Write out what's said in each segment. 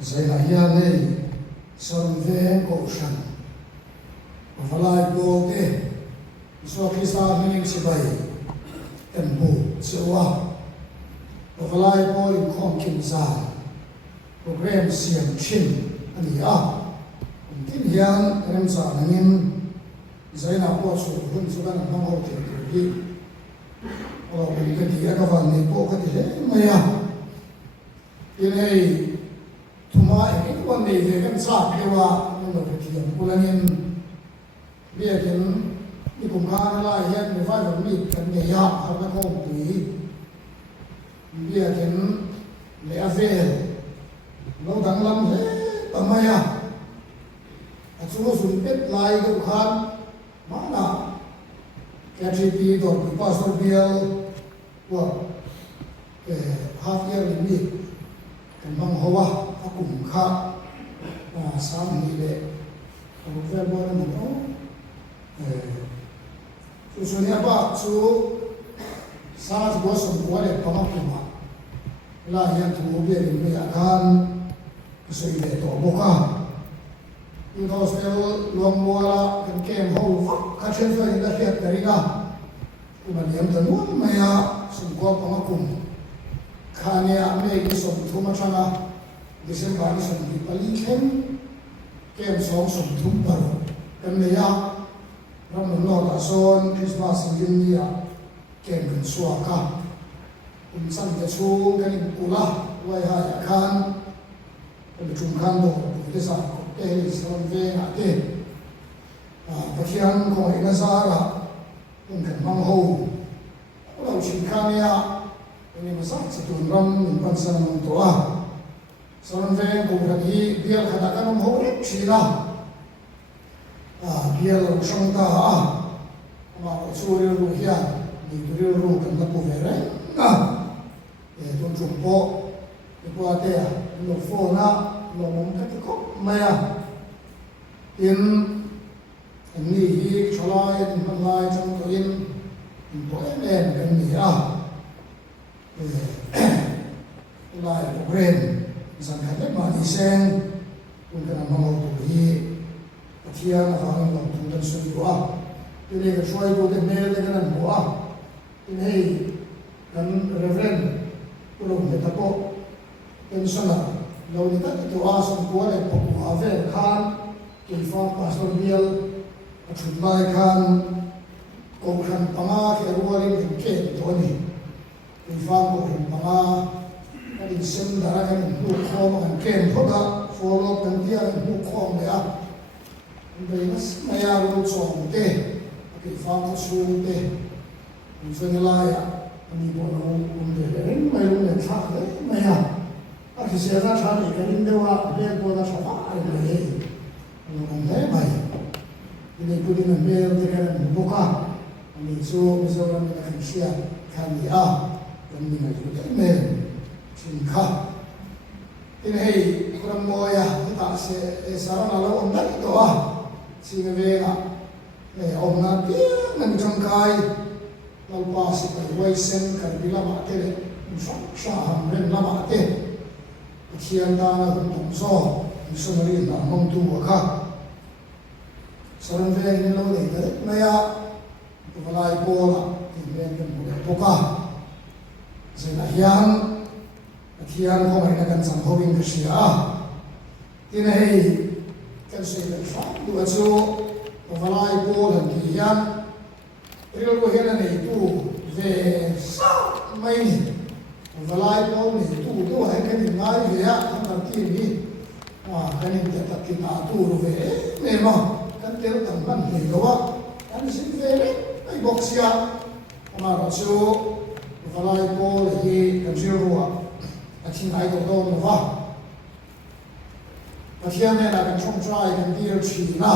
Zai la hian nei son ve ko shan valai bo te so Krista meaning sibai tempo sewa valai bo in khom kim za program siam chin ani a tin hian rem cha nangin zai na po chu hun chu kan nang ho te ki o bin ka ti ka van ni po ka ti le maya tin ei tuma e ko nei ve kan sa pewa no no ti am kulangin bia kin ni kum kha la hian ni vai van mi kan ne ya har na ko pui bia kin le avel lo dang lam le pamaya a chu sun pet lai ko khan mana KTP dot pastor bill wa half year limit kan bang hawa akum kha sam ni le ko ver bo na no chu sunya ba chu sa bo som ko le pa ma ma la hian thu bi rin me akan so i le to bo ka in hostel long mola kan kem ho ka chen so in da hiat tariga kuma niam tan mo maya sun ko pa ma kum khania me ki som thuma changa December ni som ki pali khem kem som thum par kan me ya ram no la son Christmas in India kem kan suwa ka san ke chu kan in kula wai ha khan kan chung khan do te sa te son ve na te pathian ko ina zara kan mang ho lo chin khania ini masak setun ram min pansan mong toa son ve ko ragi biar khada kan ho chila biar song ta ma suri ru hian ni ru ru kan na ko vere ton jumpo ko ate lo fona lo mong ka ko maya in ni hi cholai in manlai chang to in po em kan ni lai program san ka le ma ni sen kun kana ma mo to hi athia na fa ngam tu dan su do ti le shoi do de mel de kana bo ti nei kan reverend pro de ta ko pensana lo ni ta to asom ko le po ave khan ki fa pastor bial achut lai khan ko khan panga ke ruari ke to ni infang ko panga kadin sem dara kan hu khom kan ken thoda follow kan dia hu khom le a benas maya ru chong te ki fang su te so ni la ya ni bo no de ren mai lu ne tha le maya a ki se ra tha ni kan de wa le bo da sa fa le le no ne mai ni ku ni me de kan bo ka ni so mi so ra ni kan sia kan ya kan ni mai ku de me sin kha in hei kuram moya ta se sarana lo on dai to a sing ve na om na ti nan chang kai lal pa si kai wai sen kan bila ma te le sha ham ren la ma te thian da na hum so missionary na mong tu wa kha saran ve ni lo le ta na ya ko lai po la ti men kan po ka se na hian thian ko mai na kan sam ho in sia tin hei kan se le fa du chu ko valai po lan ki hian ril ko hian nei tu ve sa mai ni ko valai po ni tu do hai kan ni ngai ve ya kan ti ni kan ni ta ki na tu ru ve me ma kan te tam ban ni lo wa kan sin ve le ai boxia ma ro chu ko valai po le hi kan jiu wa atin ai do do no va pathian ne la kan chong trai kan dir chi na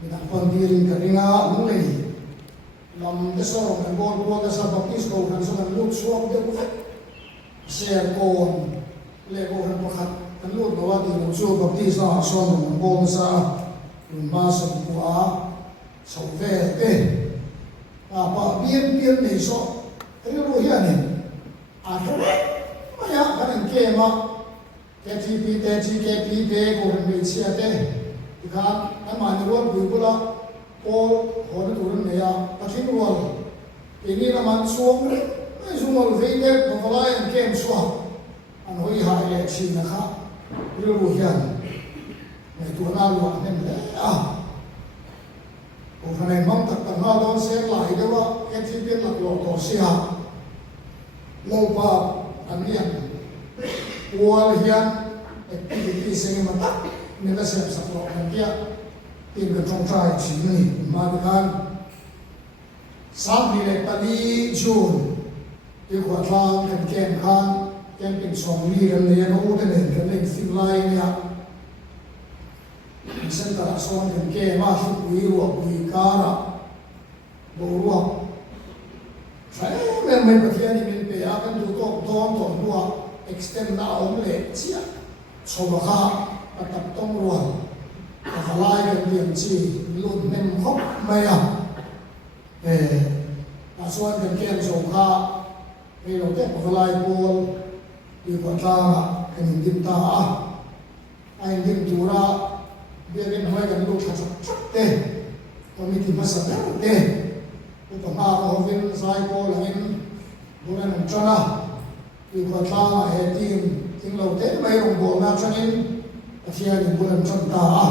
ni na pon dir in karinga lu le lam de so kan bol bol da sa baptist ko kan so kan lut so de ko share ko le ko kan ko khat kan lut do wa di no so baptist na so no bol sa un ma so ko a so ve te pa bien bien ne so ri ro ya ne a kare maya kan ke ma KTP te GKP te ko han me chia te ikhan amani ro bula Paul hon turun me ya pathin wal ini na man suang re sumol veite novalai an kem swa an hoi ha le chi na kha ru hian me tu na lu an le ko phanai mong tak ta na don se lai de wa KTP la lo to sia lo pa an lian wal hian activity sing ma ta ne la se sa lo kan kia tin ka trong trai chi ni ma kan sam ni le pali jun ti kwa tlang kan kem khan kem ping song li ran le no te ne kan le sim lai nia sen ta son kan ke ma su ui ro ui kara bo ro sai me pathian ni min pe a kan du to don to ro extend na om le chia so ba kha patap tong ro a lai kan lian chi lut nem hop mai a a suan kan kem so kha ei lo te ko lai pol i ko ta kan dim ta a ai dim tura biarin hoi kan lu kha te committee masa te ko ma ko vin sai ko langin bulan chana i ko ta he tim ting lo te mai rong bo na chanin athia ni bulan chan ta a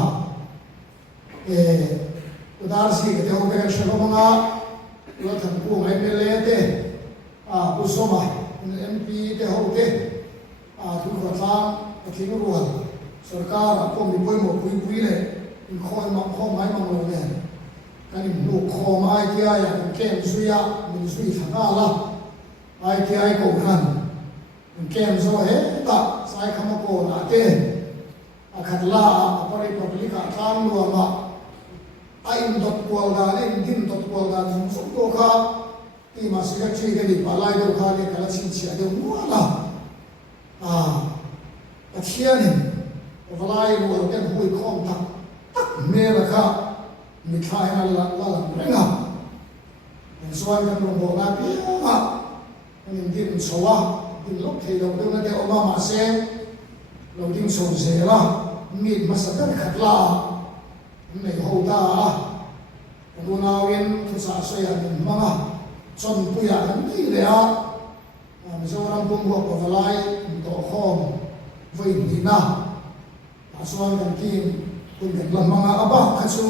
udar si ke ho be shalo manga lo thang ku mai me le te usoma MP te ho te tu ko ta athing rual sarkar ko mi poi mo pui le in khoi ma kho mai ma lo ne kan lu kho mai ti ya kem suya min sui thanga la ai ti ai ko khan kem zo he ta sai khama ko na te akhat la apari public a tlam lo ma ai dot kwal da le din dot kwal da sum ko kha ti ma si ka chi ke ni pa lai do kha le kala chin chi de mu la a chianin valai lo kan hui khom ta me la kha mi khai na la renga en suan kan lo bo na pi ma en din sowa din lok thei lo de na de oma ma se lo ding so se la mi ma sa kan khat la nei ho ta lu na win tu sa so ya min ma chon pu ya kan ni le a mi so ram pum ho ko valai to khom voi ni na aswan kan kim kun kan lam ma aba khachu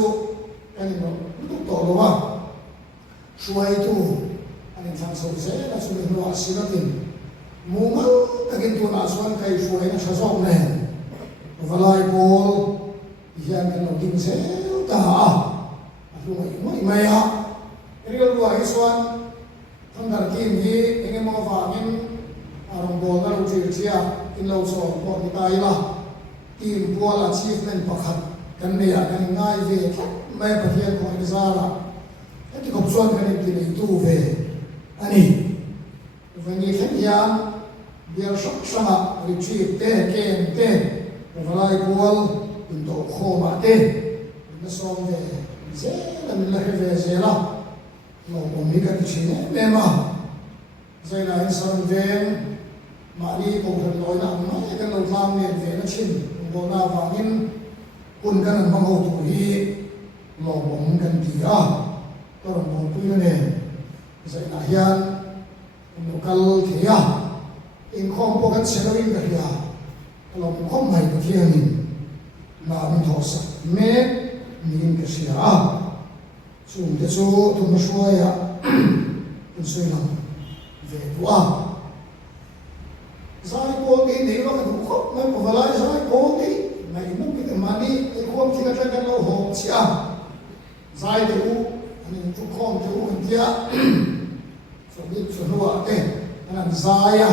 kan no to lo wa shuai tu ani thang so se na su no asiratin mu ma takin tu na aswan kai shuai na sa so ne valai bol hian kan no ding se ta lu mai mai a real wa iswan thang dar kim hi enge mo wa ngin arong bol na lu chi chia in lo so ko ni tai la team ball achievement pakhat kan ne ya kan ngai ve mai pathian ko izara ati ko chuan kan ti nei tu ve ani vani khan biar shok sama retrieve te ken te valai ball in to khoma te na som ve ze la min la ve ze la no ko mi ka ti chine me ma zai la in sam ven mari ko kan loi na ma kan lo tlang ne ve na chin bo na wangin kun kan mang ho tu hi lo bom kan ti a to ro mo pu ne zai na hian no kal thia in khom po kan se rin ka ya lo khom mai ka thian ni na mi tho sa me ni ka sia a chu de chu tu ma shwa ya kun sui na ve tu a sai ko ki nei wa ka khop mai ko valai sai ko ki mai no ki mani ki khom ki ka ka lo ho chia sai de u ani tu khom de u kan tia so bi so no a te an sai ya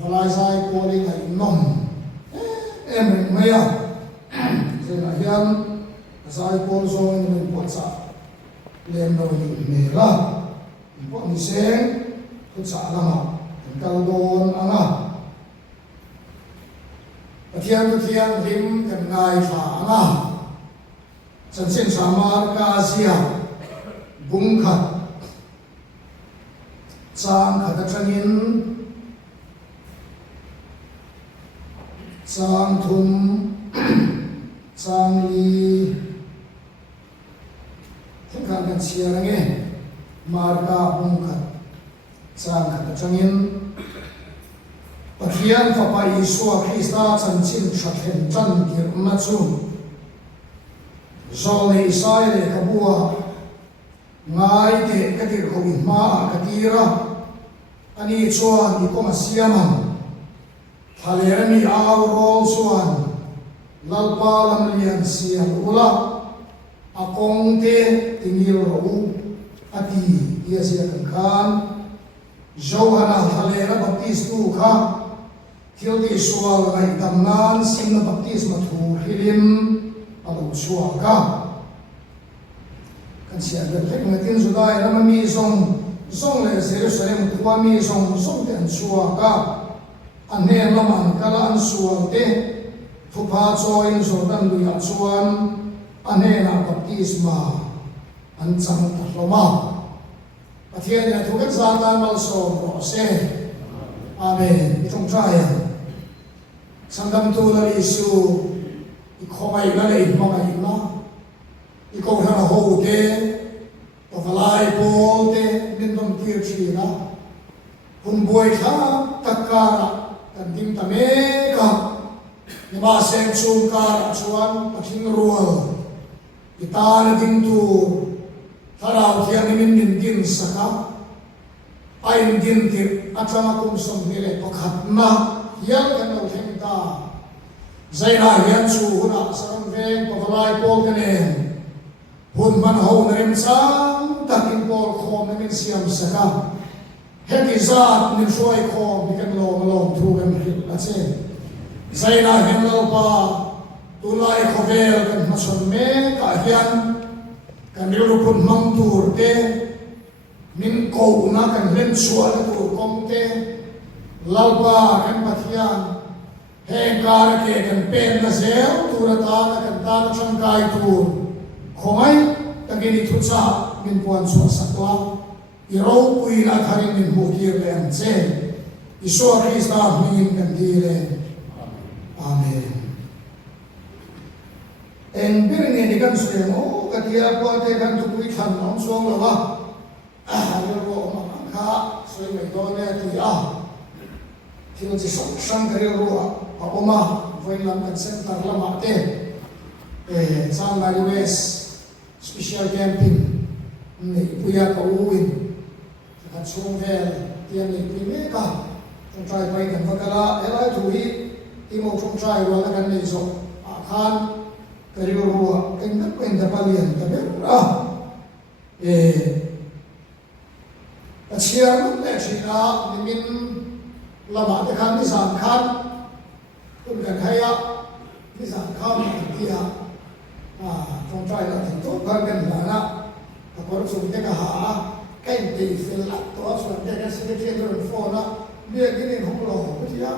valai sai ko ni ngai nom em mai ya ze na hiam sai ko zo ni po sa lem no ni me la po ni se tu sa la ma kal don anga pathian lim kan ngai pha anga chan sen samar ka sia bung khat chang khat changin sang thum sang li thing kan kan chia ra nge marka bung khat sang khat changin pathian fa pa Isua Krista chan chin thathen chan kir na chu zol nei sai le kabua ngai te ka tir ko mi ma ka tira ani chuan ni ko ma siaman thalera mi aw rol chuan lalpa lam lian siam ula akong te tingil ro ati ia sia kan Johanna thalera baptistu kha thilti sual ngai tamnan simna baptisma thu hilim alo suaka kan sia ga lek ngatin judai ramami song le Jerusalem kwami song ten suaka ane laman kala an sualte thupa choin Jordan luya chuan ane na baptisma an chang ta hloma pathian ya thukat zatan mal so ro se amen itong chaya sangam tu la isu ikhomai la le mangai na iko hana ho te to valai po te nindom tir chi na hun boi tha takara kan dim ta me ka ni ba sem chung ka chuan pathing rual itana ding tu tharau thiam min din saka ai din tir atama kum som hele pakhat na hial kan lo theng ta zaina hian chu huna saram ve pavalai pol kanen hun man ho narim sang takin pol khom namin siam saka heti zat ni shoi khom ni kan lo thu kan hil ache zaina hian lo pa tulai khovel kan mason me ka hian kan rilu pun mang tur te min ko na kan len sual tur kom te lalpa kan pathian he kar ke kan pen na zel turata na kan ta na changkai tur khomai tagini thucha min puan chu sakwa iro pui na tharin min hukir le an che Isua Krista min kan dire amen en birne ni kan suem o katia po te kan tu pui than ong suang lo wa ro ma kha soi mai do ne tu ya thil chi sang kari ro a oma voin lam kan sen tar lama te sang mari wes special camping ni puya ka uin kan sung vel tiam ni pi me ka trong trai pai kan vakala elai thu hi ti mo trong trai ro la kan nei so a khan kari ro kan na pen da palian ta be chiang le china min lama te khan ni san khan kun kan haya ni san khan dia trong trai là thành tốt hơn gần là na có dùng cái hà cái gì phải là to số cái sẽ cái rồi phone đó biết cái này không lỗ cái gì á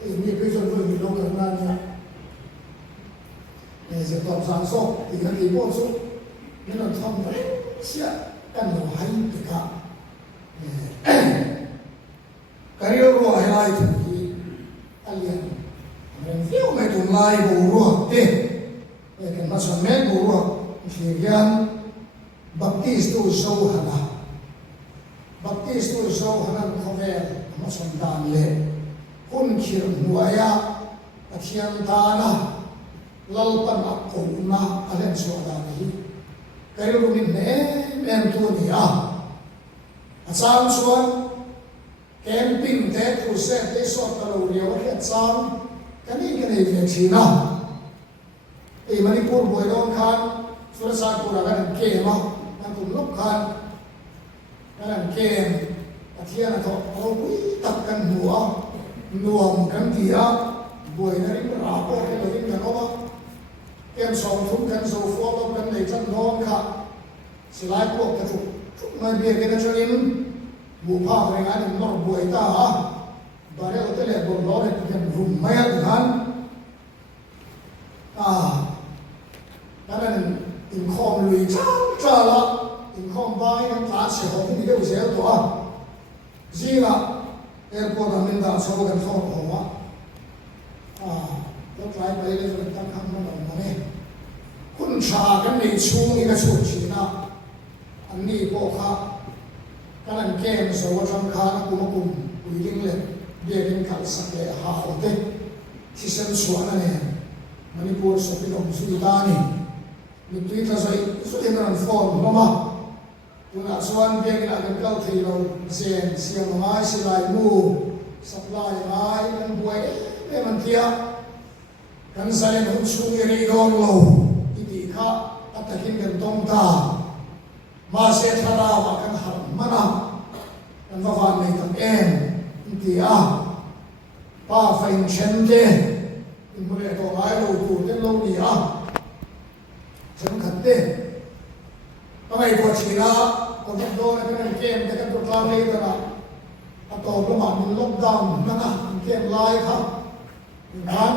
thì mình bây giờ vừa mình đâu cần làm gì để sẽ tập sáng sớm thì cái gì bổ sung nên là thông đấy sẽ cần phải hay tất cả cái điều rồi hay thì anh liền mình phiêu mày tụi lai bù ruột đi cái mà xong mẹ bù ruột thì gian baptistu sâu hana không về mà xong đàn lệ hun khir nuaya athian ta na lalpan akko na alen so da ni cái điều mình nè em tu ni acham suan camping te tu se te so ta lo riau ke acham cái việc gì nào thì Manipur buổi đông khan Surasat pura kan ke ma kan tum lok khan kan ke athia na tho au pui tak kan nuam kan dia buổi na rim ra ko ke lo rim kan oba kem song thum kan so follow kan nei chan dong kha silai ko ka chu mai bia ke na chalim mu pha re ngan nor buổi ta bare hotel e bon lore kan rum mai khan naran in khom lui cha la in khom bai kan ta che ho ni ke se to zinga airport amin da so kan so ho wa ชากันในช่วงนี้ก็ช่วงชีนะอันนี้พวกเขากันนั่นแก้มสวจังคานะกุมกุมกุยลิงเล็บเดียกินขัดสักเลยหาโอเตที่เส้นสวนนั่นเองมันนี่พูดสุดลมสุดตานี่มีตัวที่ใส่สุดนั้นฟอร์มลงมาตัวนั้นส่วนเบียกินอะไรก็ที่เราเสียงไม้สิลายมูสับลายไม้มันบวยมันเทียกันใส่หุ่นสูงยังไงโดนโลอีดีข้าตัดกินกันตรงตามาเสียทาราว่ากันหันมันอ่ะกันว่าฟันในตังเอ็นอีดีอ่ะป้าไฟเชนเจอินบุเรตัวไม้โลดูเต้นโลดีอ่ะฉันขัดเต้ทำไมตัวชีนะคนที่โดนเป็นเกมแต่กันตัวกลางเลยกันอ่ะอัตโตประมาณมีล็อกดาวน์นั่นนะเกมไลฟ์ครับงั้น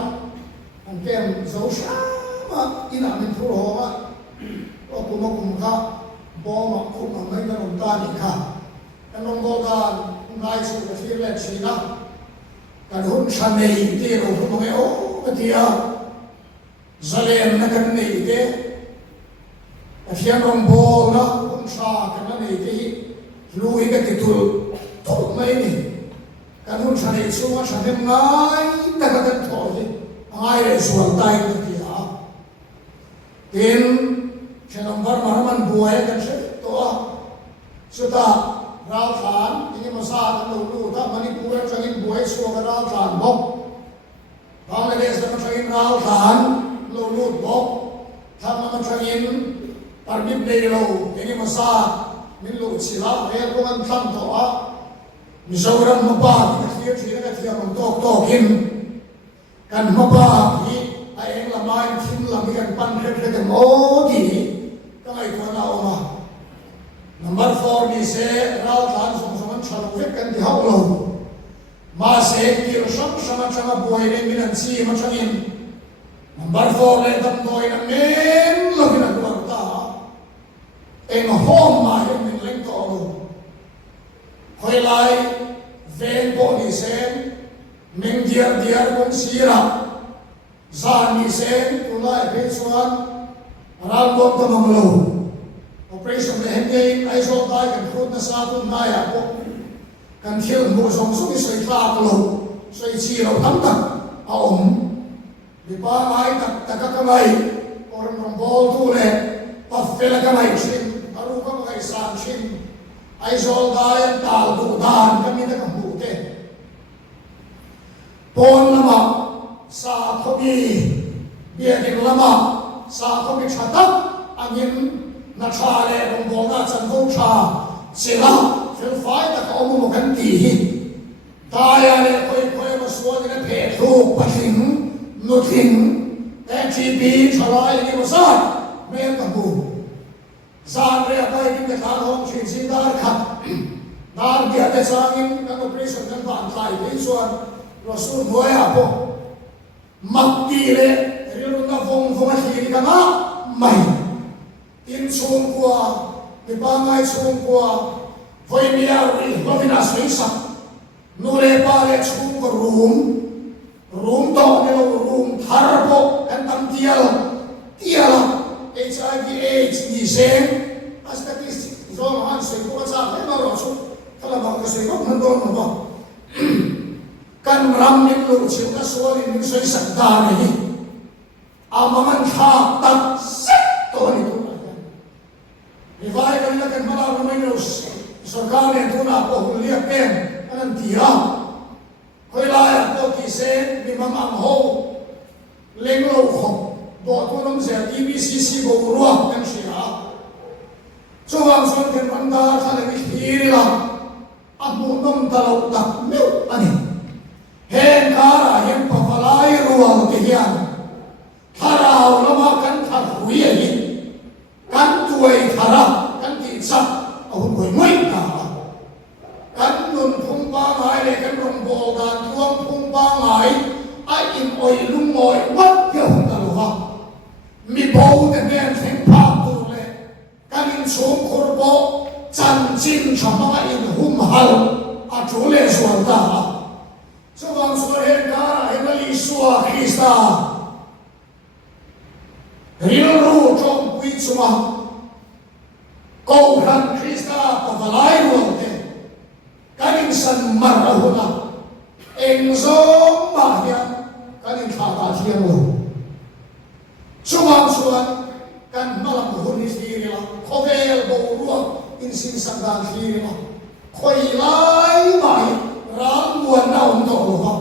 เกมโซเชียลมาอินามินทุโรมาก็คุมค่ะบอมาคุมไม่กันอุตานิค่ะกันลงโบกันไล่สู่กับที่เล็กชีนะกันหุ่นชันในที่เราพูดว่าโอ้ก็ที่อ่ะจะเล่นนักกันในที่แต่เชียงลงโบนะหุ่นชากันในที่รู้อีกติดตัวถูกไหมนี่กันหุ่นชันในสู้ว่าชันเป็นไงแต่ก็กันถอยง่ายเลยส่วนใต้ก็ที่อ่ะกินเช่นบางวันมันบวยกันใช่ตัวสุดท้ายเราฐานที่มาสร้างกันดูถ้ามันนี่พูดจะกินบวยส่วนเราฐานบอกบางประเทศมันจะกินเราฐานลูบอกถ้ามันจะกินปาร์บิบเดโลที่มาสร้างมิลูชิลาเรื่องพวกมันทำตัวมิโซรัมมาบ้าที่เที่ยวที่มันโตกินกันมาบ้าที่ไอ้เองละไม่ทิ้งละมีกันปั้นเรื่องกันโอ้ดีก็ไอ้ตัวเรามา number 4นี่เสียเราทานสมมันฉลองกันที่ห้องเรามาเสียที่เราชอบมันจะมาบวยเรื่องนั้นสิมันจะกิน number 4เลยตั้งตัวนั้นเองเราที่นั่นตัวตาเองห้องมาเรื่องเล่นต่อเราคอยไล่เวนโบนี่เสียมิงเดียร์คนสีระซานิเซนตุลาเอพิสวันรัลบอมตมังโล operation เลยเห็นไงไอโซลได้กันพูดนะซาตุนได้อะพวกกันเที่ยวมือส่งสุกิสวยคลาโลสวยชีเราตั้งตั้งเอาดิบ้าไอ้ตะกันไงโอรันบอลตูเลยปัฟเฟลกันไงชิมอารุกันไงสามชิมไอโซลได้ตาดูดานกันมีแต่กันพูดเองปนละมาสาขบีเบียกินละมาสาขบีชาตักอันยินนัชาเลรงโบนาจันทงชาเสียละเฟลไฟตะกอมุมกันตีตายอะไรค่อยมาสวดกันเพจลูกปะถิงนุถิงแต่ทีบีชลายนี่มาซาเมียกับบูซาเรียไปกินกระทานห้องชินซิดาร์ขัดดาร์เดียเตซางินกันอุปนิสัยกันผ่านไทยเป็นส่วนRasul Noya po magtire rin na fong hiri ka na may in sung kwa ibangay sung kwa hoy niya rin lovina suisa nure pare sung ko room to nilo room harpo and tam tiala HIV AIDS ni sen hasta kisi zon han se ko sa na rasul kala ba kasi ko nandon mo ba kan ramin lu siu na suwalin min soy sagda ni amaman kha tak set to ni tu ni vai kan la kan mala rumay nos sarkane tu na po hulia pen anan tia koi la ko ki se ni mamam ho leng lo kho do tu nom se TBCC bo ruwa kan sia chuwang son kan manda khala ni hirila amu nom talo tak meu ani Hen kara hen papalai ruang kehian Tharau lama kan tharui ani Kan tuai thara kan titsa Ahun koi ngoi ka Kan nun phung pa ngai le kan rong bol dan tuang phung pa ngai Ai in oi lung oi wat ke hung talu ha Mi bau te men theng pa tu le Kan in sung khurbo chan chin chama in hum hal A chule suan ta ha Subang suara kara henali suah Krista. Rilru chuma câu hàn Krista pavalai ruote kanin san marahuna engzo mahya kanin khata thiam lo chuma chuan kan malam hun ni thirila khovel bo ruwa in sin sandan thirila khoi lai mai ram buan naum to lo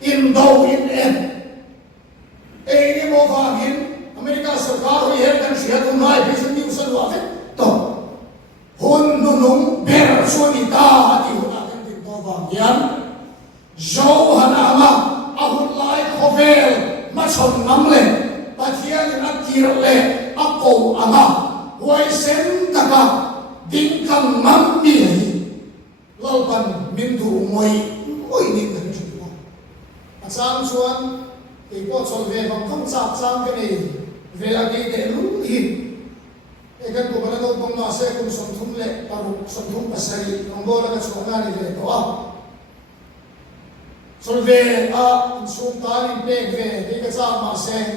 in do in em mo vangin Amerika sarkar hui her kan sia tum nai bisan ni usan wa fe to hun nu nung ber suani ta ti huna kan tin to vangian zo hanama ahun lai khovel ma chon nam le pathian na tir le ako ama huai sem taka ding kam mam mi lalpan min du moi ni kan chu asam chuan thì có chọn về bằng không chạm sang cái này về là cái để lúc hin cái cái của bạn đâu cũng nói sẽ cùng sản thùng lệ và sản thùng bát sari không bao là cái số này về đó chọn về số ta đi về cái chạm mà sẽ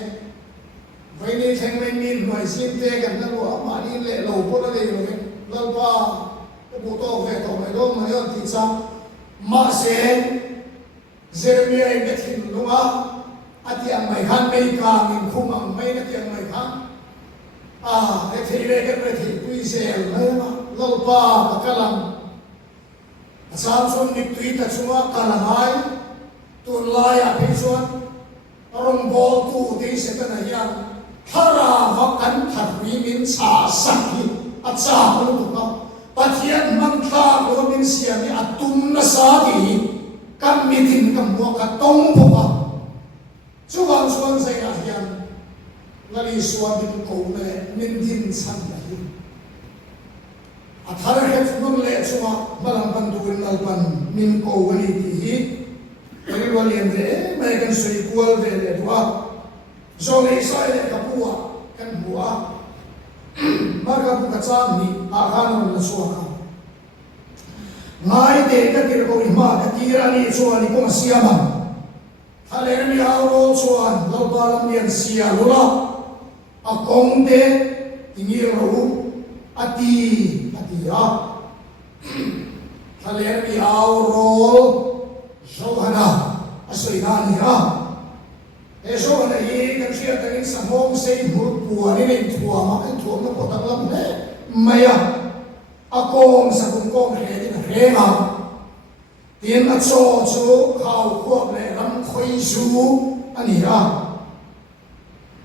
vậy nên thành mình nhìn ngoài xin thế gần nó mà đi lệ lầu có nó đi rồi lần qua cái bộ tô về tổ này đâu mà hơn thì sao mà sẽ Jeremiah cái thìn đúng không atiang mai khan mai ka min khum ang mai na tiang mai khan e thei ve kan re thei pui sel mai ma lolpa kalam asam son ni tui ta chunga kalamai tun lai a pe chuan rong bol tu dei se ta na yang thara va kan thari min sa sakhi acha lu ka pathian mang tha ko min siam ni atum na sa di kam mitin kam mo ka tong po pa chuan chuan zai a hian lali suan din ko le min din chan lai a thar he chun le chuwa balam ban du in alpan min ko wani ti hi ri walian de mai kan sui kual ve le dua zo le sai le kapua kan bua marga bu ka cham ni a han na chuwa ka ngai de ka tir ko ma ka tira ni chuwa ni ko siama Halen mi auro chuan lo balam nian sia lula a kong de tingi ro ati a halen mi auro johana asoina ni a e johana hi kan sia tangin samong sei mur puani ni thua ma kan thua na potang lam ne maya a kong sa kong he ni he ma tiền ăn cho khảo quốc này làm khơi du anh hiểu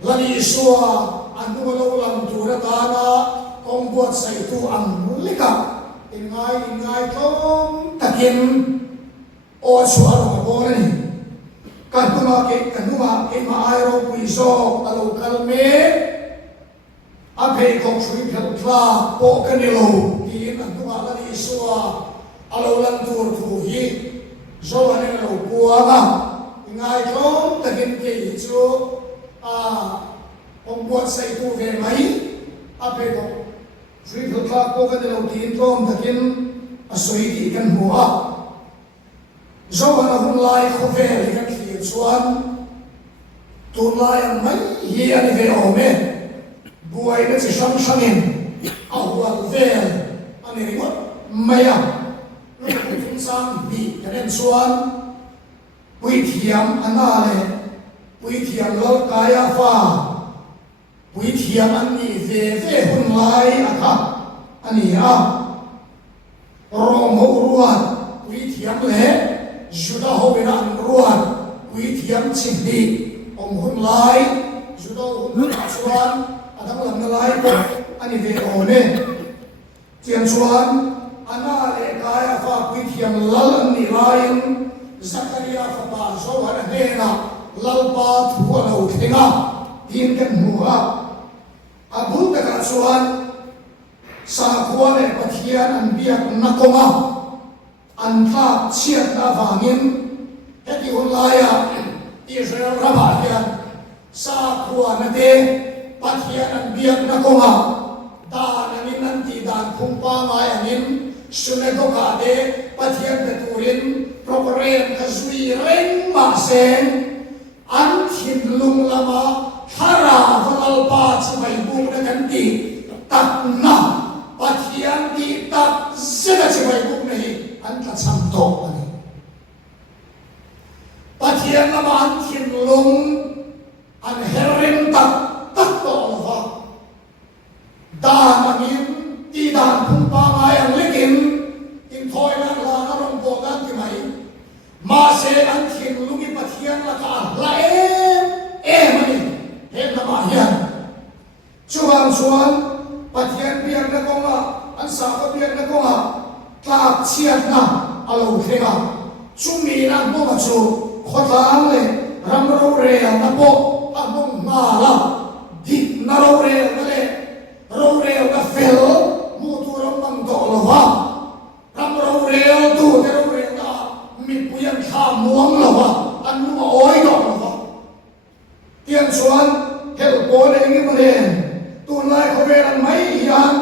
là đi xua anh nuôi lâu làm chủ ra ta na công việc xây tu ăn lấy cả in ngay không ta kiếm ô xua rồi cô này cái mà ai rồi quý số alo kalme anh thấy công suy thật là bộ cái điều tiền anh nuôi là đi xua alo lan tur thu hi zo ane lo kuanga ngai thom takin ke chu ong buat sai tu ve mai ape ko sui thul kha ko ka lo tin thom takin asoi ti kan huwa zo ana hun lai kho ve le kan thi chuan tu lai an mai hi ani ve ome buai na chi sam samin awal ve ani ri wat maya chúng sang bị cái đêm xuân quý thiam anh ale quý thiam lol kaya pha quý thiam anh ni về hun lai aka anh rom ho ruan quý thiam le juda ho bena ruan quý thiam ching đi ông hun lai juda hun xuân adang lam lai ko anh về one tiang xuân ana le kaya fa pithiam lal ni lain zakaria fa ba zo har hena lalpa thu lo thenga tin kan muwa abul ka chuan sa khwa le pathian an biak nakoma an tha chiat na wangin heti ulaya Israel raba hian sa khwa na de pathian an biak nakoma da nanin an ti dan khumpa mai anin Sunagoga de pathian beturin program kazui reng ma sen an thin lung lama thara valal pa chi mai bu pathian lama an thin lung an herim tak to lova dan angin ti dan phung pa ngai ang lekin in thoi na la na rong bo dan ti mai ma se an thin lungi pathian la ka la ani he lama hian chuan pathian biar na konga an sa ka biar na konga tla chiat na alo thega chumi na mo ma chu khotlang le ram ro re na po among ma la di na ro re na fel mu tu ram mang do lo wa ram ro re tu de ro re na mi puyan kha muang lo wa an nu ma oi do lo wa tian chuan hel po le ngi ma le tu nai ko ve an mai hian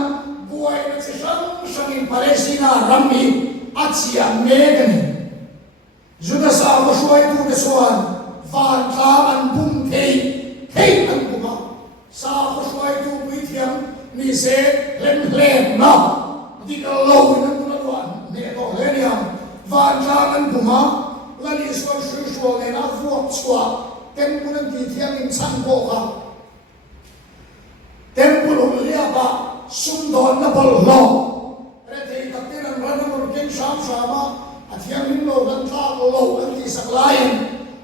buai na chi sang in palestina rami achia me gani juda sa ko shoi tu de chuan van tha an bum thei an buma sa ko shoi tu pui thiam ni se lem na di ka lo na tu na wan ne to le niam van tha an buma la ni so shu ne na fu chwa tem kun di thiam in chang ko ka templo liapa sundon na bol lo rete kapten an rana mor ken shama athiam lim lo gan tha lo an ti saklain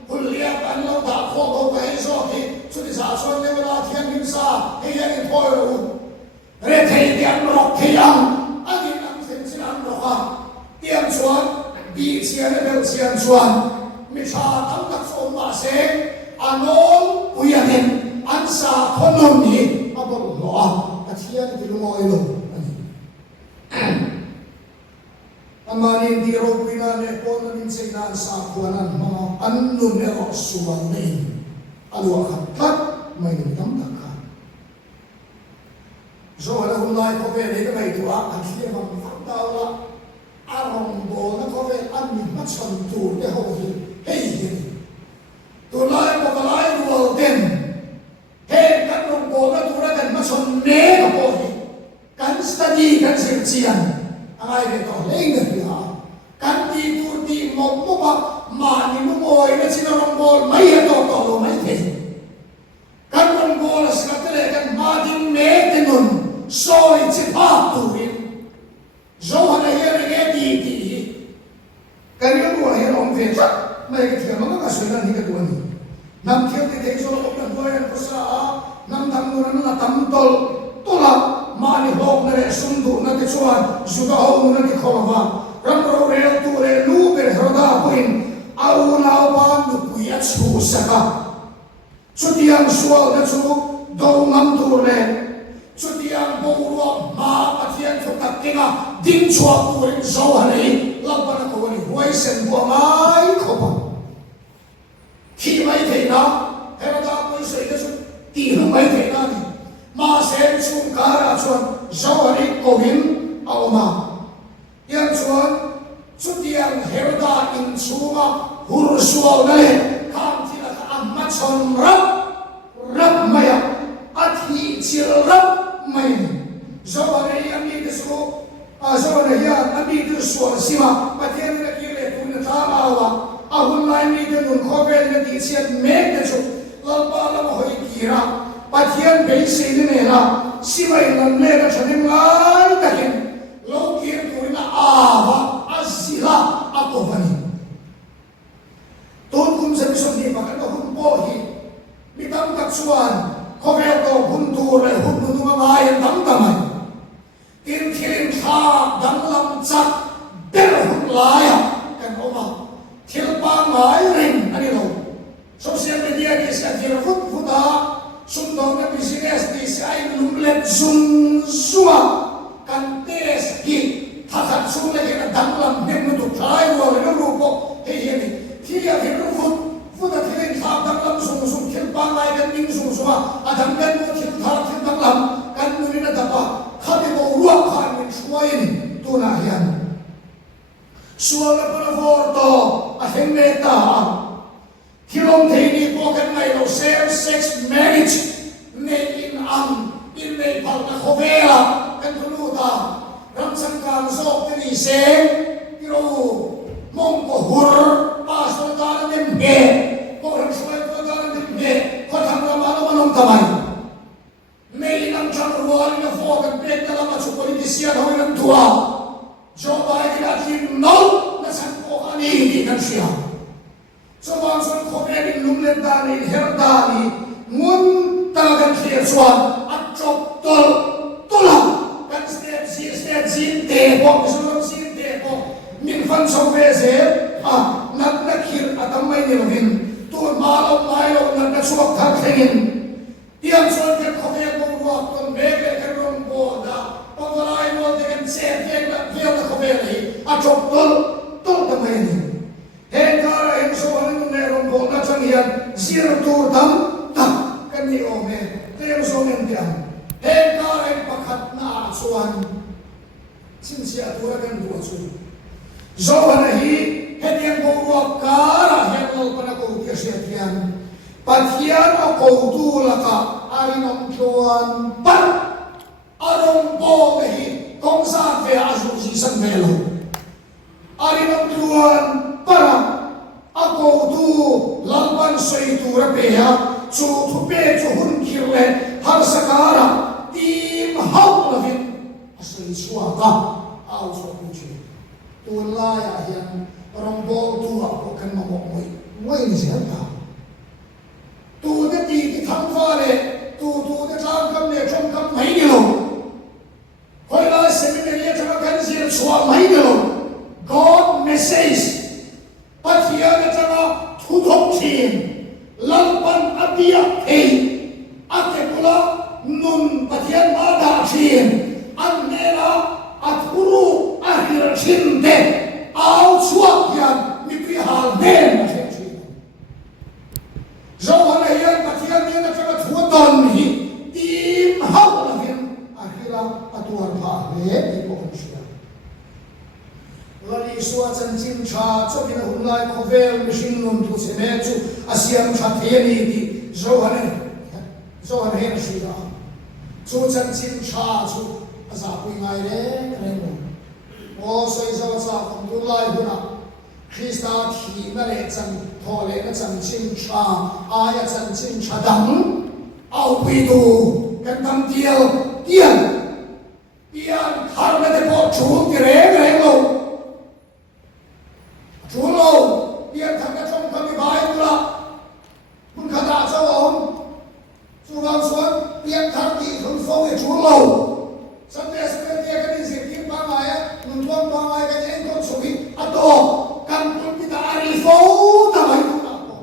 kullia kan lo da kho ko kai zo ki chuni sa son le wala athiam lim sa he ya in poi ro rete tian ro thiam agin am sen sin an ro ka tiam chuan bi chian le bel chian chuan mi tha tam tak so ma se anol uyahin an sa khonom ni abol lo athiam ti lo oi lo amanin di ro pina ne ko na min sei na sa khuanan ma annu ne ro suwan ne alwa khat mai ni tam tak kha zo ala hunai ko ve ne mai tu a akhie mam fam ta la arong bo na ko ve an mi ma chon tu de ho hi hei hi tu lai ko ka lai ru den he kan rong bo na tu ra kan ma chon ne ko bo hi kan study kan sir chian ai về tỏ lấy người hả căn ti tu ti một ba mà ni mu ngồi nó chỉ là rong bol mấy hết tỏ lo mấy thế căn rong bol là sẽ cái này căn ma tin mẹ tin nun soi chỉ ba tu in dấu này hiện cái ti cái này nó hiện ông về chắc mấy cái chuyện mà nó suy ra những cái tuần năm thiếu thì thấy số nó cũng voi nó sa năm thằng nó là tắm tol tola mani hok na re sundu na te chuan juga ho na ni khova ram ro re tu re lu be hroda puin au na ba nu puya chu saka chutiang sual na chu do ngam tu re chutiang bo ro ma pathian chu tak tinga ding chua tu re zo hali labba na ko ni huai sen bo mai khopa thi mai the na hroda pui sei na chu ti mai the na ni ma sen chung kara chuan zawari kovin auma yan chuan chutiang herda in chunga hursual na le kham thila ka amma chon rap maya athi chil rap mai zawari ami de so zawari ya ami de so sima pathian na kile tun na tamawa ahun lai mi de nun khovel na ti chiat me de chu lalpa lama hoi kira pathian be sei ne la simai lam le ka thanim ngai takin lo kir tuina ava azila akovani ton kum se so ni ba ka hum po hi mi tam tak chuan khovel to hum tu re hum nu ma ngai tam tamai tin thirin tha dang lam chat ber hum laia kan oma thil pa ngai ring ani lo social media ni sa thir futa sundong na business di sai lumlet sua kan tes hi thakat sung le na danglam nem no trai wo le no ko he he ni thia he no fut da thile tha danglam sung khel pa lai kan ning sung suma adam kan no khil tha khil danglam kan nu ni na da pa khabe bo ruwa khan ni suai ni tu na hian suwa la pa forto a hemeta Kilom thini pokan mai lo same sex marriage ne in nei pal na khovela kan tuluta ram sangkam so tini se kiro mong ko hur pasol ta nem he le dani herdani mun talagan khia chuan a chop tola kan step sin te bo sun sin te bo min fan so ve se na khir atamai ni lovin tu malo na chuak thak thengin tiam chuan ke khove bo wa ton me ke rom bo da pawalai mo te kan se ke na khia na khove ni a chop tol tamai ni he kara in so an ne rom bo na chang hian zir tur tam kan ni o me te so men tiam he kara in pakhat na chuan sin sia tura kan du chu zo an hi he tiang bo wa kara he lo pana ko ti sia tiam pathian o ko tu la ka arinom chuan pan arong bo hi kong sa ve azu si san melo arinom chuan para ako tu lalpan soi tu rapea chu thu pe chu hun khirle har sakara tim hau lavin asai suaka au so puchi tu la ya hian rombo tu ko kan mo moi ni se ta tu de ti thang fa le tu de tang kam le chom kam mai ni lo hoi la seminary ya chama kan sir chwa mai ni lo God message pathian chama thu thok thin lalpan apia ei ate pula nun pathian ma da thin an nela athuru ahir thin de au chuak yan mi pi hal den na se thin zo hana yan pathian ni na chama thu don hi tim hau la hin ahira atuar pha le ti ko sia lari suwa chan chin cha cho bin hun lai khovel machine nun tu se ne chu asiam tha the ni ti zo hana he na shi da chu chan chin cha chu asa pui ngai le no o soi zo cha khom tu lai huna krista thi na le chan tho le na chan chin cha aya chan chin cha dam au pui tu kan tam tiel tian khar na de po chu ti re lo chulo biar thằng trong kami bai pula mun khada cho ông chu wang suan biar thằng ti không phô về chulo sampai sampai dia kan izin tim ba mai mun tuan ba mai kan en kon subi ato kan pun kita arifo ta bai tu apa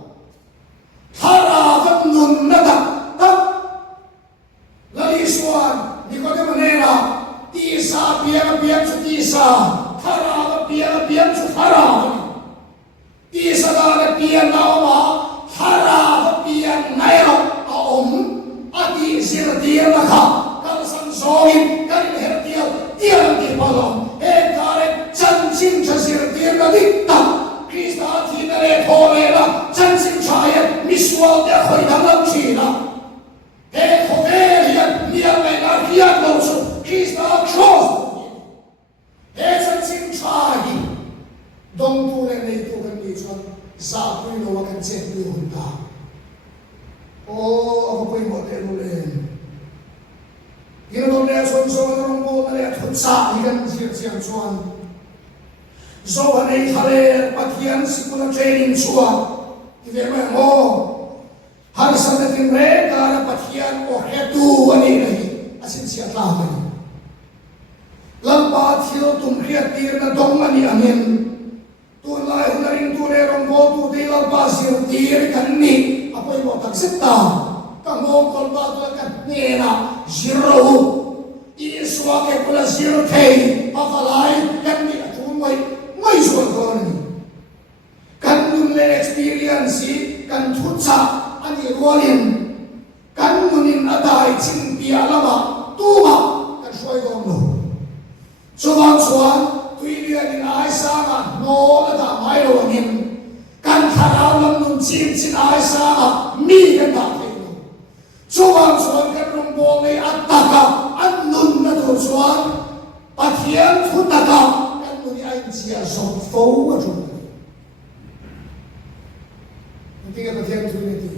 thara vat nun na ta lali suan di ko de manera ti sa biar chu ti sa thara biar chu thara ti sadana pian nauma hara pian nairo aum ati sir dia lakha kal san soin kan her dia di palom e kare chan sin cha sir dia na dikta krista thi na le thole la chan sin chaya miswal de khoi da lam china e khovelia nia me na kia no so krista cross e chan sin chaya dong tu le nei tu kan ni chuan sa pui lo kan che pi hun ta o a pui mo te lu le ina don le chuan so na rong bo na le thut sa hi kan chiam chiam chuan zo nei thale pathian sikuna training chua ti ve ma mo har san na tin re ka na pathian o hetu ani nei asin sia ta ma lampa thil tum riat tir na dong ani amen tu lai hunarin tu le rong bo tu de la ba sir tir kan ni apoi mo tak sita ka mo kol ba tu kan ne na zero i swa ke pula zero thei pa falai kan ni atu mai suan ko ni kan nun le experience kan thutsa ani rolin kan nunin adai chin pia lama tu ma kan shoi dom lo chuang chuan tuilian in ai sanga no la da mai lo ngin kan tharau lam nun chin ai sanga mi kan da thei chuang chuan kan rong bo le ataka an nun na tu chuan pathian thutaka kan nun ai chia so fo wa chu ti ka pathian thu ni ti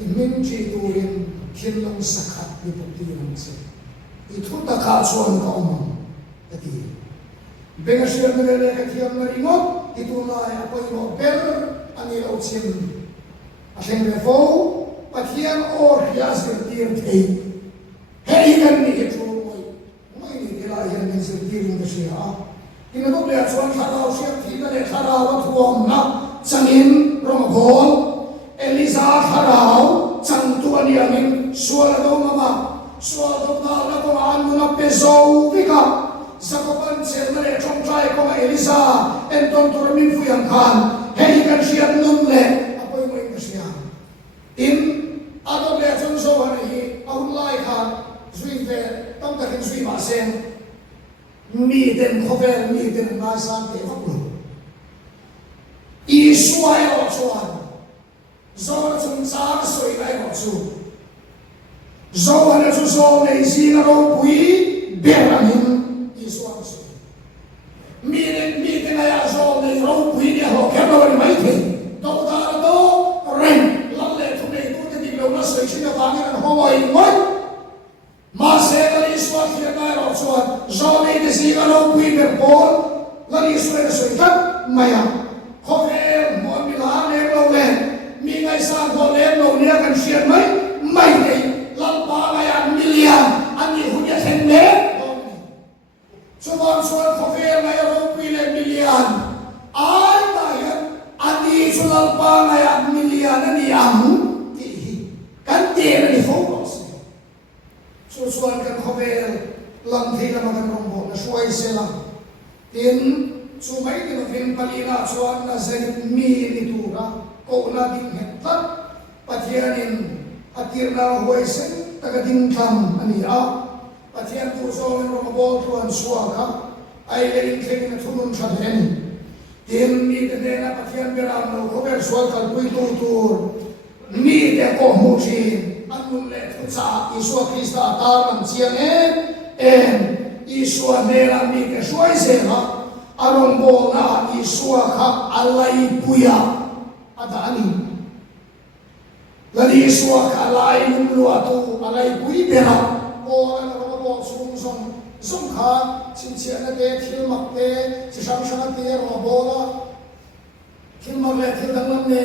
in min chi tu in thiên long sakhat ni pu ti ram se i thutaka chuan ka om ati benga shir na le ka thiam na ringot itu na apoi no ber ani lo chin Atheng ve fo pathian or hias ke tir thei hei kan ni ke chu moi ni ke la hian men se tir ni se a ina do le chuan kharau sia thi na le kharau thuam na changin rong bol Eliza kharau chang tu ani amin suala do mama suala do na ko an na peso vika Zakopan sel na le chong trai ko Eliza en ton turmin fu yang khan hei kan sian nun le apoi mo in sia in adon le chong so han hi aun lai khan zui ve tam ka hin zui ma sen mi den khover mi den ma san te vak lu I suai lo chuan zo chung cha soi lai lo chu zo han chu so nei si na ro pui beramin I suai soi mi den ya zo nei ro pui ni ho ke ro ni mai the do da do ren la le thu nei tu te di lo na soi chi na ba ni na ho moi moi ma se la I suai ki na ro chuan zo nei de si na ro pui ber bol la ni suai soi ta maya khover mon mi la ne lo le mi ngai sa go le lo nia kan sian mai nei lal pa la ya million ani hu ya sen ne so mon so khover la ya ro pi le million ai ta ya ani so lal pa la ya million ani am ti kan te ni focus so kan khover lam thi la ma kan rom bo na suai se la tin sumai din fin palina chuan na zen mi ni tura ko na ding het tat pathianin atirna hoi sen taka ding tham ani a pathian tu so ro bo tuan suaka ai le in theng na thunun tha den tin mi de na pathian beram no ko ber sual kal pui tu tur mi de ko mu chi anun le thu cha Isu Krista tar nam chiang en Isu ne la mi ke suai se ha arong bo na Isu kha alai puya adani lani Isu kha alai lu atu alai pui bera ko na ro bo sung song sung kha chin chian na te thil mak te chi sang sang te ro bo la thil mak le thil dang lam ne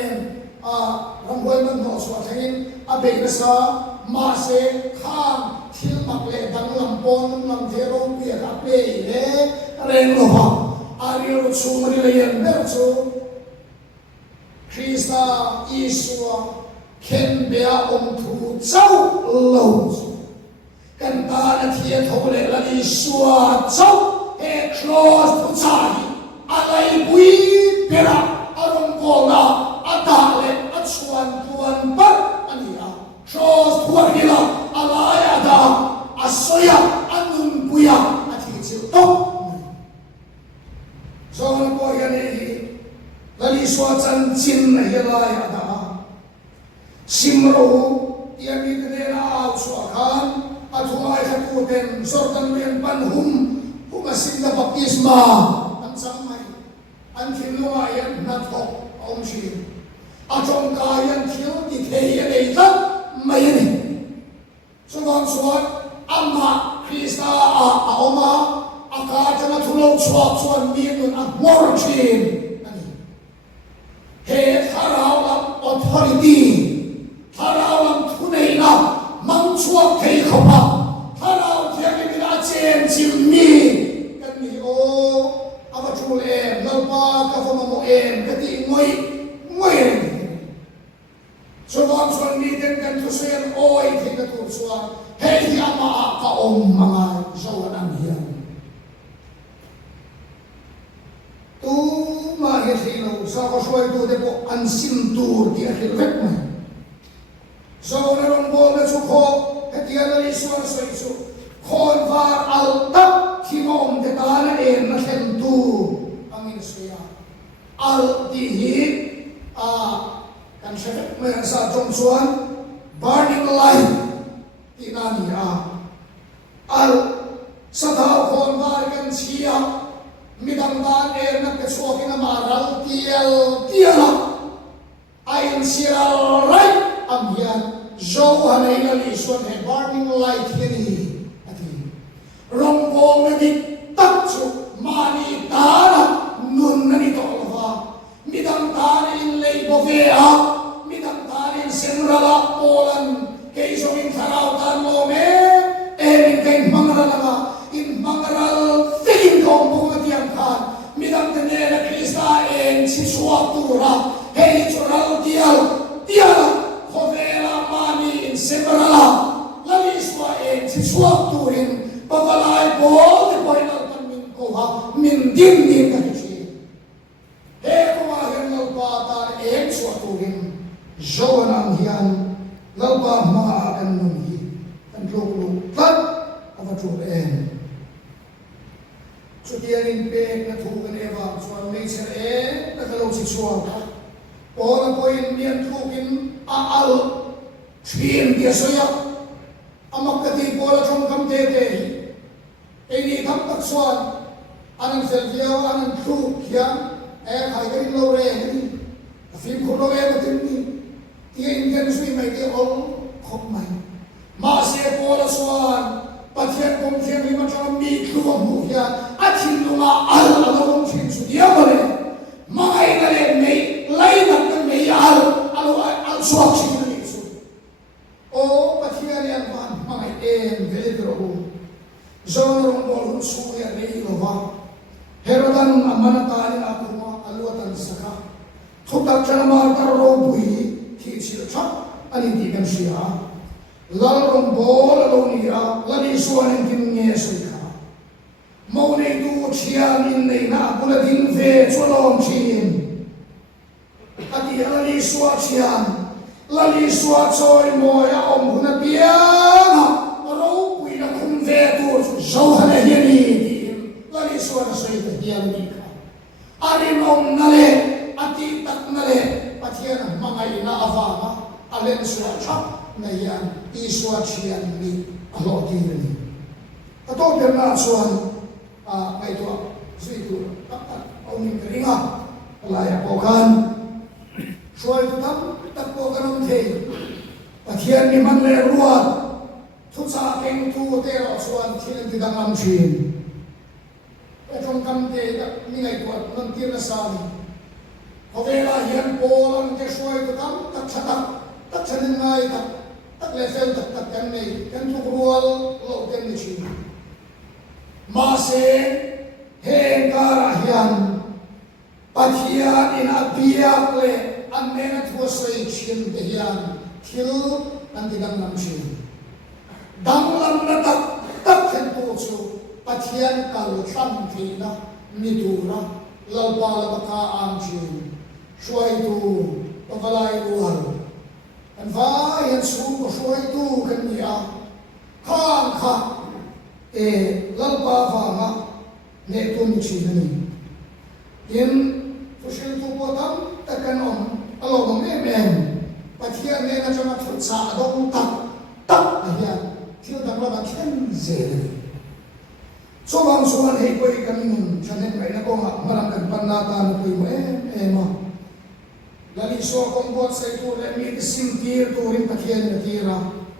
a ram hoi man no so thangin a be na sa ma se kham thil mak le dang lam pon lam the ro pi ka pe le reng lo ha Ariel sumri le yan berso Krista Isu ken bea thu chau lo kan ta na thia thole la Isu chau e close to chai alai bui pera arong bola atale atsuan tuan par ania close to hila alai ada asoya anun puya athi chiu to so ko yani lali so chan chin na helai ada simro yami de na so khan athumai khatu den sortan men pan hum asinda baptisma an samai an thilwa yan na tho om shi atong ka yan thil ti thei nei ta mai ni so gon so amma Krista a oma aka jana thulo chwa chuan mi nun a mor chin ani he tharawam authority tharawam thunei na mang chuak thei khopa tharaw thiang ni la chen chim mi kan ni o ava chul em lalpa ka fama mo em kati ngoi so gon chuan mi den kan thu sen oi thei ka tu chuan he hi ama ka om manga zo an hian tu ma he thilo sa ko soi tu de ko an sim tur ti a hil vek mai so na rong bo na chu kho he ti ala li suar soi chu khon var al tak thi mom de ta na en na hen tu amin sia al ti hi a kan se me sa chong chuan burning light ti na ni a al sa thao khon var kan chia midang dan na ke chokin maral tiala ain siral right am hian zo hanai na li suan he burning light hini ati rong bol na di tak chu mani tara nun na ni to wa midang dan in lei bo ve a midang dan suat tura hei chural tial khovela mani in sebrala lali swa en si suat turin pavalai bol de poinal kan min ko ha min dim ka chi he ko wa hen lo pa ta en suat turin joanam hian lalpa ma kan nun hi kan lo tat ava chu en Sutianin pek na thukan eva suan may sir na kalaw si suan ora ko in miyan thukin aal chien dia soya amak kati bola chong kam tete ini kam tak suan anang selviaw anang thuk hiya khai kain lo re film khulo e matin ni tiya indian sui mai ti ol khop mai ma se bola suan pathian kom thiam hi ma chong mi thu mu hiya atin lunga al along chin su dia bare mai na le mei lai na ka mei al suak chin ni su o pathian ya man mai en vele dro zon rong bol su ya rei lo wa herodan amana ta ni na ku ma alwatan saka thutak chana tar ro bui thi chi cha ani ti kan sia lal rong bol lo ni ra lani suan kin nge sui kha mo nei tu chiang in nei na pula din ve cholom chin ati lali suwa chiang lali suwa choi mo ya om huna pia na ro pui na khum ve tu zo hane hi ni lali suwa na soi ta hian ni kha ari nom na le ati tak na le pathian mangai na avama alen suwa cha na yan iswa chian ni alo ti ni ato per na suan mai to zui tu ông mình cái nga là ya ko kan suai tu tak ko kan ông thei pathian ni man le ruat thu sa keng tu te ro suan thil ti dang lam chin trong kam te ni ngai ko non ti na sa ni ko ve la hian polan te suai tu tak chanin ngai tak le fel tak kan nei kan tu rual lo kan ni chin ma se he kara hian pathian in abiak le amena thu sei chin te hian thil an ti dang lam chin dang lam na tak khen tu chu pathian kal tham thi na mi tu na lalpa la ka am chin suai tu pavalai rual an vai han su ko suai tu kan ni a khang kha e lalpa va ma ne tu mi chi ni in fushil tu potam takan om alo bang em pathian ne na chama thu cha dong tak ya thil dang la ba khen ze so bang suan hei koi kan mun chanen mai na ko ma maram kan pan na ta no koi mo ma lali so kong bot sai tu le mi sim tir tu rin pathian na tira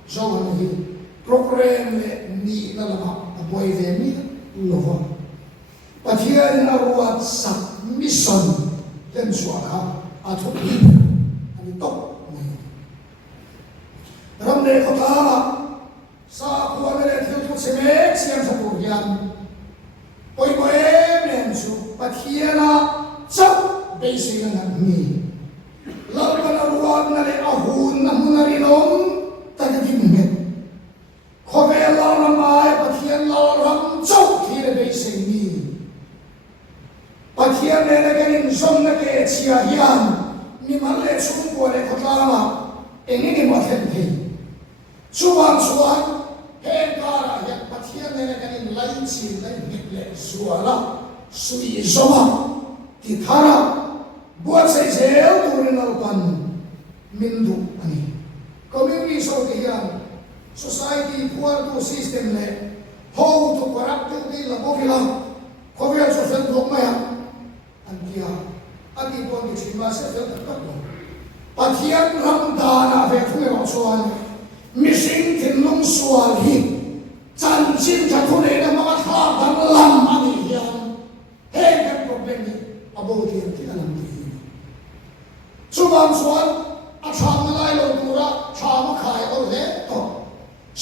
jawan hi program le ni la la boy ve mi lova pathian na ruat sak mission ten suaka athu hi ani tok ram ne khota sa ko ne thil tu se me siam sa tu yan oi ko em su pathiana chap be se na mi lalpana ruat na le ahun na munari nom tagadim me khove la na mai pathian la ram chau thi le be se ni pathian ne na ganin som na ke chia hian mi mal le chung ko le khotala engi ni ma then thi chuan he kara ya pathian ne na ganin lai chi lai nik le suala sui zoma ti thara buat sai zel turin alpan mindu ani community so hian society poor to system le how to corrupt the labovila kovia so fel dog maya antia ati bon de chima se fel tak pathian ram dana ve thunga chuan missing thin lung sual hi chan chin tha thune na ma tha dang lam ani hian he ka problem ni about here ti alam ti chuan chuan a thang lai lo tura thang khai or le to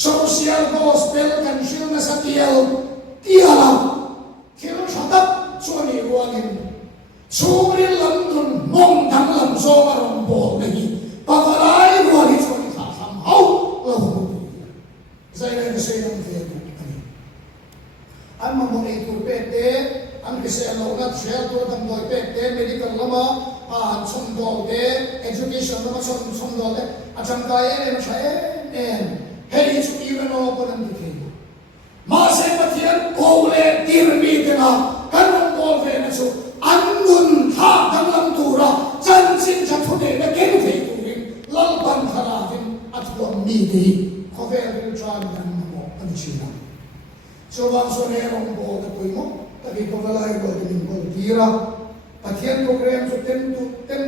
social gospel kan shil na satiel tiala thil thatap chuan ni ruangin chungri lam dun mo zo marong bol ni pavalai rual hi choni tha tham hau la hu zai na se nam ve ku ani an ma mo ei tur pe te an ke se lo na share tur dam doi pe te medical lama a chom dol de education lama chom dol de a cham ka e na chae en hei chu even no ko nam di ma se pathian ko le tir mi te na kan bol ve na chu annun tha dam lam tura chan chin cha thu de na ken ve tu rin lal ban thara vin at ko mi di ko ve rin tran dan mo an chi na so wang so ne rong bo ta koi mo ta bi ko lai ko din ko tira pathian program so tem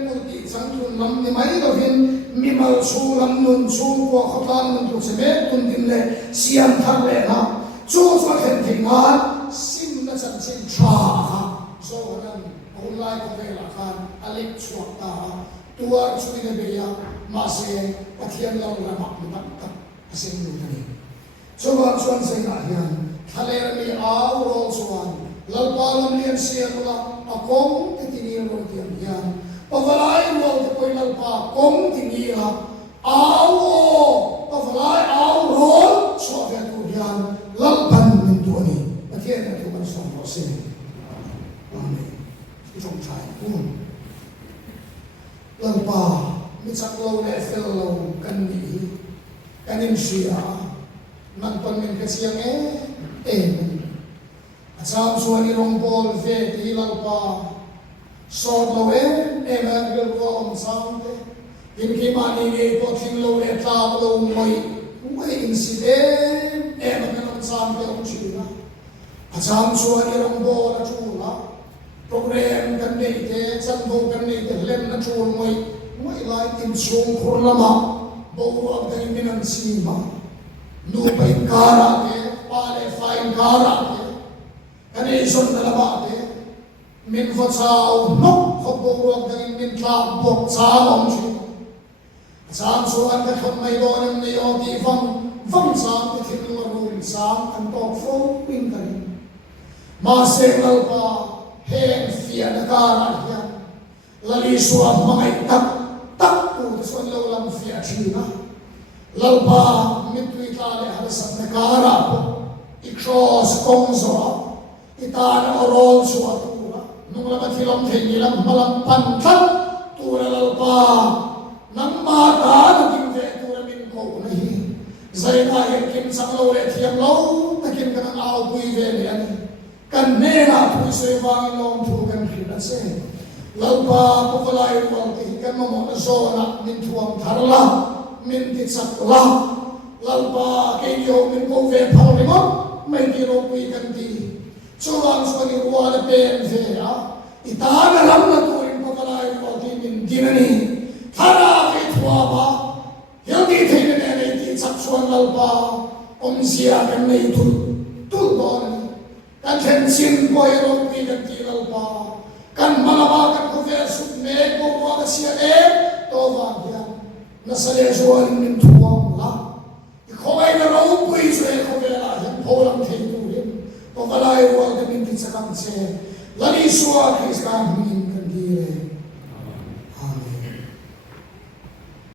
tu ti sang tu nam ni mai do vin mi mal su lam nun su ko khotan nun tu se me tun din le siam thar le na chu so khen thing na sim na chan chin tra so nan online ko vela khan alik chuakta tuar chui na beya ma se pathian lo la mak na tak asin nu ni so ba chuan se na hian thale mi aw ro chuan lalpalam lian sia la akong te ti ni ro ti hian pavalai ro te koi lalpa kong ti ni a aw pavalai aw ro so ve tu hian lalpan min tu ni pathian na tu man so ro se amen trong trái lần ba mi chắc lâu để phê lâu cần nghỉ cần in xìa nằm tuần mình cái xiang em chăm xuân đi rong bol về đi lần ba sọt lâu em ăn cái lúa ông sang thế in khi mà đi về có thiên lâu để trao lâu mấy incident em ăn cái ông sang cái ông chịu na chăm xuân đi rong bol là chú là program kan nei te chan bo kan nei te lem na chul moi lai in sung khur lama bo wa dai min an si ma nu pai kara te pa le fine kara te kan ei son na ba te min fo chao no fo bo wa dai min tla bo cha om chi cham so an ka thon mai do nam nei o ti vang sam te thin lu ru sam an to fo min kan ma se lal pa hen fia na kara hian lali suam mangai tak tu te son lo lam fia thina lalpa mitui ta le har sat na kara i cross kong zo ita na orol suwa tura nung lam thilom thei lam malam pan than tura lalpa nam ma ta na kim ve tura min ko nahi zaina yen kim sang lo le thiam lo takin kan au pui ve le ani kan ne na pui se wang long thu kan khina se lalpa pukalai wang ti kan mo na so na min thuam tharla min ti sakla lalpa ke yo min ko ve phau ni mo mai ki ro pui kan ti chuang so ni wa na pen ve a ita na ram na tu in pukalai wang ti min dinani thara ve thua ba yo ti thein ne ne ti sak chuan lalpa om sia kan nei tu don kan then sin boy ro pi kan ti lalpa kan malaba kan ko ve su me ko wa ka sia to wa ya na sale joan min thuam la I khoi na ro pui se ko ve la hin pholam thei tu hin to valai wa ka min ti sakam se lani suwa kris kan min